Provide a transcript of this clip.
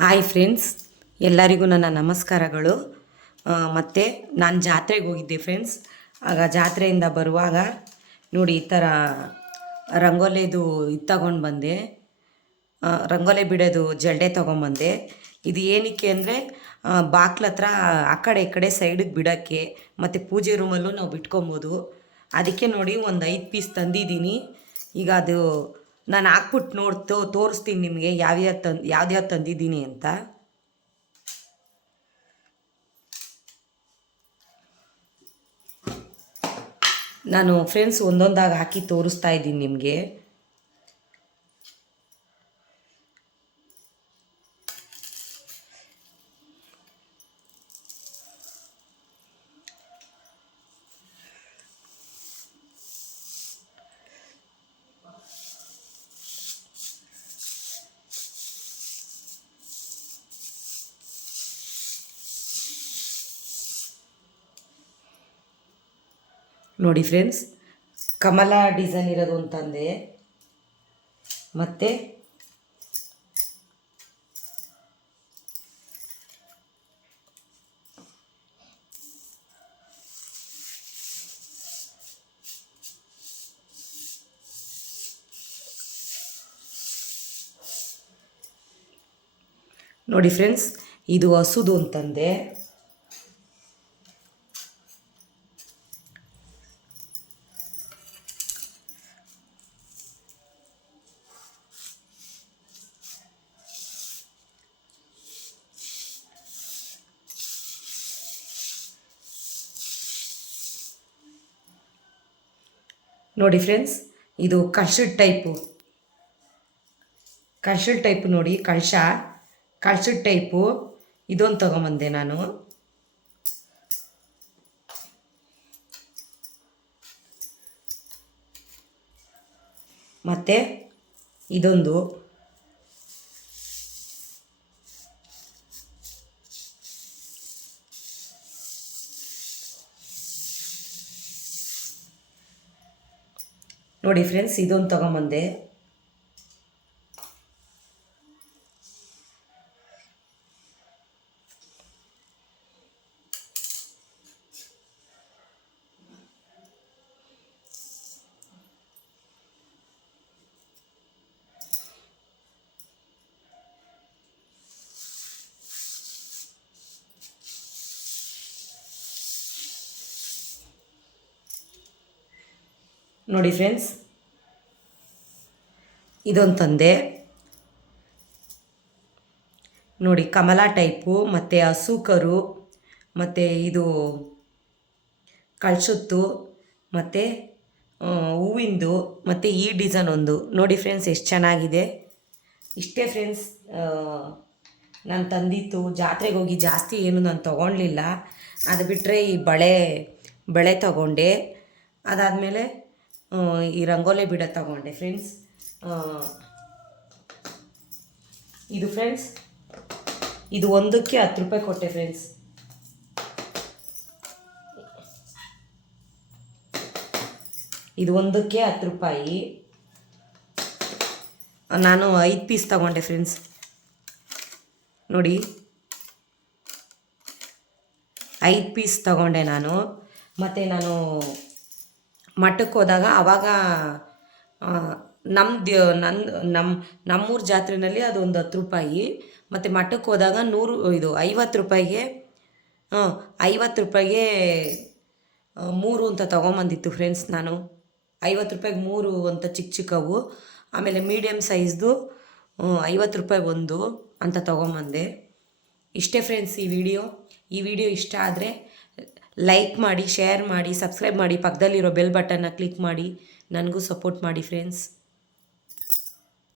Hi friends, ಎಲ್ಲರಿಗೂ ನನ್ನ ನಮಸ್ಕಾರಗಳು. ಮತ್ತು ನಾನು ಜಾತ್ರೆಗೆ ಹೋಗಿದ್ದೆ ಫ್ರೆಂಡ್ಸ್. ಆಗ ಜಾತ್ರೆಯಿಂದ ಬರುವಾಗ ನೋಡಿ ಈ ಥರ ರಂಗೋಲಿದು ಇದು ತಗೊಂಡು ಬಂದೆ. ರಂಗೋಲಿ ಬಿಡೋದು ಜಲ್ಡೆ ತೊಗೊಂಬಂದೆ. ಇದು ಏನಕ್ಕೆ ಅಂದರೆ ಬಾಕ್ಲ ಹತ್ರ ಆ ಕಡೆ ಈ ಕಡೆ ಸೈಡಿಗೆ ಬಿಡೋಕ್ಕೆ, ಮತ್ತು ಪೂಜೆ ರೂಮಲ್ಲೂ ನಾವು ಬಿಟ್ಕೊಬೋದು. ಅದಕ್ಕೆ ನೋಡಿ ಒಂದು 5 ಪೀಸ್ ತಂದಿದ್ದೀನಿ. ಈಗ ಅದು ನಾನು ಹಾಕ್ಬಿಟ್ಟು ತೋರಿಸ್ತೀನಿ ನಿಮಗೆ ಯಾವ್ದ್ಯಾವ್ದು ತಂದಿದ್ದೀನಿ ಅಂತ. ನಾನು ಫ್ರೆಂಡ್ಸ್ ಒಂದೊಂದಾಗಿ ಹಾಕಿ ತೋರಿಸ್ತಾ ಇದ್ದೀನಿ ನಿಮಗೆ. ನೋಡಿ ಫ್ರೆಂಡ್ಸ್, ಕಮಲ ಡಿಸೈನ್ ಇರೋದು ಅಂತಂದೆ. ಮತ್ತು ನೋಡಿ ಫ್ರೆಂಡ್ಸ್, ಇದು ಹಸುದು ಅಂತಂದೆ. ನೋಡಿ ಫ್ರೆಂಡ್ಸ್, ಇದು ಕಳಶದ ಟೈಪು ನೋಡಿ, ಕಳಶದ ಟೈಪು ಇದೊಂದು ತೊಗೊಂಬಂದೆ ನಾನು. ಮತ್ತು ಇದೊಂದು ನೋಡಿ ಫ್ರೆಂಡ್ಸ್, ಇದೊಂದು ತೊಗೊಂಬಂದೆ. ನೋಡಿ ಫ್ರೆಂಡ್ಸ್, ಇದೊಂದು ತಂದೆ. ನೋಡಿ ಕಮಲ ಟೈಪು, ಮತ್ತು ಹಸು ಕರು, ಮತ್ತು ಇದು ಕಳಶದ್ದು, ಮತ್ತು ಹೂವಿಂದು, ಮತ್ತು ಈ ಡಿಸೈನ್ ಒಂದು. ನೋಡಿ ಫ್ರೆಂಡ್ಸ್, ಎಷ್ಟು ಚೆನ್ನಾಗಿದೆ. ಇಷ್ಟೇ ಫ್ರೆಂಡ್ಸ್ ನಾನು ತಂದಿತ್ತು. ಜಾತ್ರೆಗೆ ಹೋಗಿ ಜಾಸ್ತಿ ಏನು ನಾನು ತೊಗೊಳ್ಲಿಲ್ಲ. ಅದು ಬಿಟ್ಟರೆ ಈ ಬಳೆ ತೊಗೊಂಡೆ. ಅದಾದಮೇಲೆ ಈ ರಂಗೋಲಿ ಬಿಡ ತಗೊಂಡೆ ಫ್ರೆಂಡ್ಸ್. ಇದು ಫ್ರೆಂಡ್ಸ್, ಇದು ಒಂದಕ್ಕೆ 10 ರೂಪಾಯಿ ಕೊಟ್ಟೆ ಫ್ರೆಂಡ್ಸ್. ಇದು ಒಂದಕ್ಕೆ 10 ರೂಪಾಯಿ. ನಾನು 5 ಪೀಸ್ ತಗೊಂಡೆ ಫ್ರೆಂಡ್ಸ್. ನೋಡಿ 5 ಪೀಸ್ ತಗೊಂಡೆ ನಾನು. ಮತ್ತು ನಾನು ಮಠಕ್ಕೆ ಹೋದಾಗ ಆವಾಗ ನಮ್ಮೂರ ಜಾತ್ರೆಯಲ್ಲಿ ಅದೊಂದು 10 ರೂಪಾಯಿ. ಮತ್ತು ಮಠಕ್ಕೆ ಹೋದಾಗ 50 ರೂಪಾಯಿಗೆ 50 ರೂಪಾಯಿಗೆ 3 ಅಂತ ತೊಗೊಂಬಂದಿತ್ತು ಫ್ರೆಂಡ್ಸ್. ನಾನು 50 ರೂಪಾಯಿಗೆ 3 ಅಂತ ಚಿಕ್ಕವು. ಆಮೇಲೆ ಮೀಡಿಯಮ್ ಸೈಜ್ದು 50 ರೂಪಾಯಿ ಒಂದು ಅಂತ ತೊಗೊಂಬಂದೆ. ಇಷ್ಟೇ ಫ್ರೆಂಡ್ಸ್ ಈ ವಿಡಿಯೋ ಇಷ್ಟ ಆದರೆ ಲೈಕ್ ಮಾಡಿ, ಶೇರ್ ಮಾಡಿ, ಸಬ್ಸ್ಕ್ರೈಬ್ ಮಾಡಿ, ಪಕ್ಕದಲ್ಲಿರೋ ಬೆಲ್ ಬಟನ್ನ ಕ್ಲಿಕ್ ಮಾಡಿ, ನನಗೂ ಸಪೋರ್ಟ್ ಮಾಡಿ ಫ್ರೆಂಡ್ಸ್.